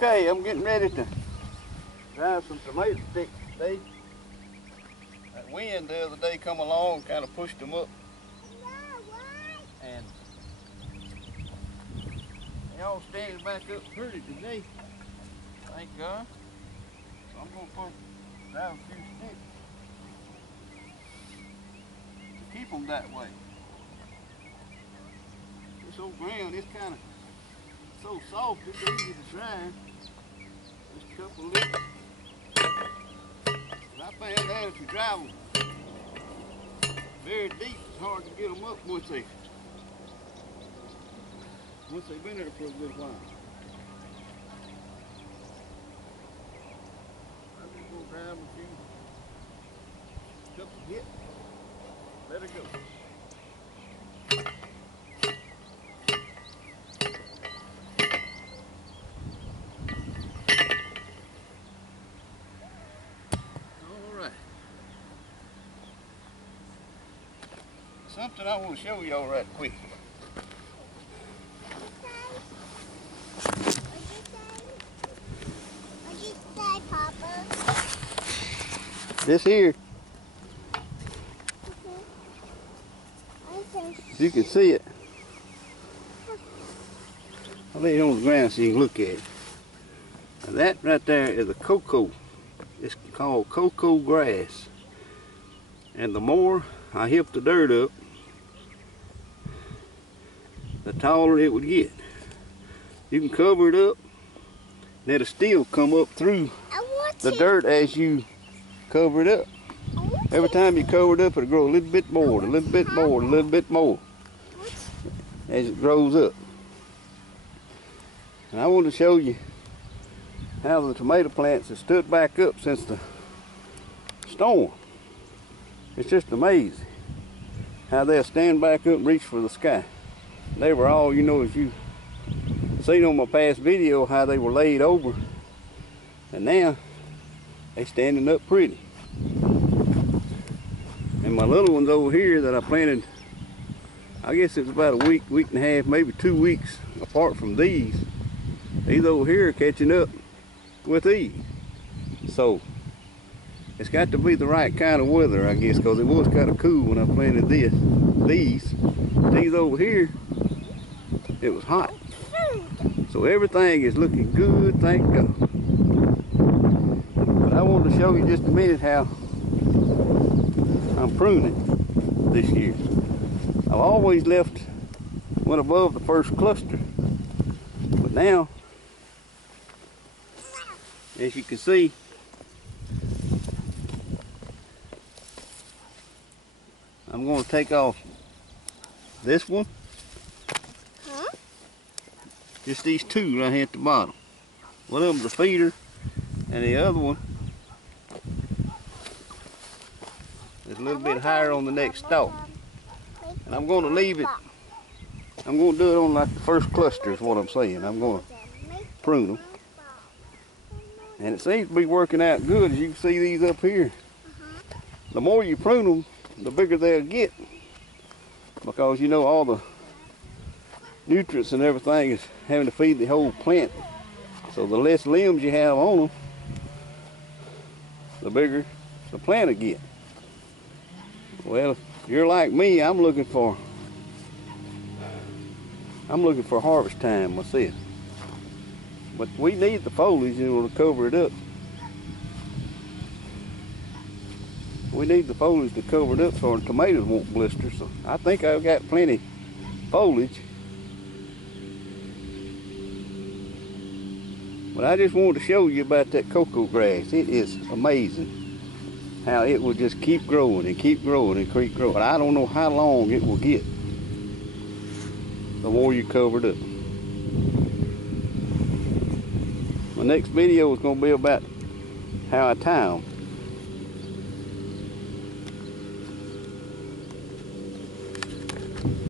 Okay, I'm getting ready to drive some tomato sticks today. That wind the other day come along, kind of pushed them up. And they all standing back up pretty today, thank God. So I'm gonna drive a few sticks to keep them that way. This old ground is kind of so soft, it's easy to drive. Just a couple of licks. But I found out if you drive them very deep, it's hard to get them up once they've been there for a good while. I'm just gonna grab a few, couple hits, let her go. Something I want to show y'all right quick. What'd you say, Papa? This here, you can see it. I'll lay it on the ground so you can look at it. Now that right there is a cocoa. It's called cocoa grass. And the more I hip the dirt up, the taller it would get. You can cover it up, and it'll still come up through the dirt as you cover it up. Every time you cover it up, it'll grow a little bit more, a little bit more, a little bit more as it grows up. And I want to show you how the tomato plants have stood back up since the storm. It's just amazing how they'll stand back up and reach for the sky. They were all, you know, as you seen on my past video, how they were laid over, and now they standing up pretty. And my little ones over here that I planted, I guess it was about a week, week and a half, maybe 2 weeks apart from these over here are catching up with these. So it's got to be the right kind of weather, I guess, because it was kind of cool when I planted these over here, it was hot. So everything is looking good, thank God. But I wanted to show you just a minute how I'm pruning this year. I've always went above the first cluster. But now, as you can see, I'm going to take off this one. Just these two right here at the bottom. One of them's a feeder, and the other one is a little bit higher on the next stalk. And I'm going to leave it, I'm going to do it on like the first cluster is what I'm saying. I'm going to prune them. And it seems to be working out good. As you can see these up here. The more you prune them, the bigger they'll get. Because you know all the nutrients and everything is having to feed the whole plant. So the less limbs you have on them, the bigger the plant will get. Well, if you're like me, I'm looking for harvest time myself. But we need the foliage in order to cover it up. We need the foliage to cover it up so our tomatoes won't blister. So I think I've got plenty foliage. But I just wanted to show you about that cocoa grass. It is amazing how it will just keep growing and keep growing and keep growing. I don't know how long it will get the more you cover it up. My next video is going to be about how I tie them.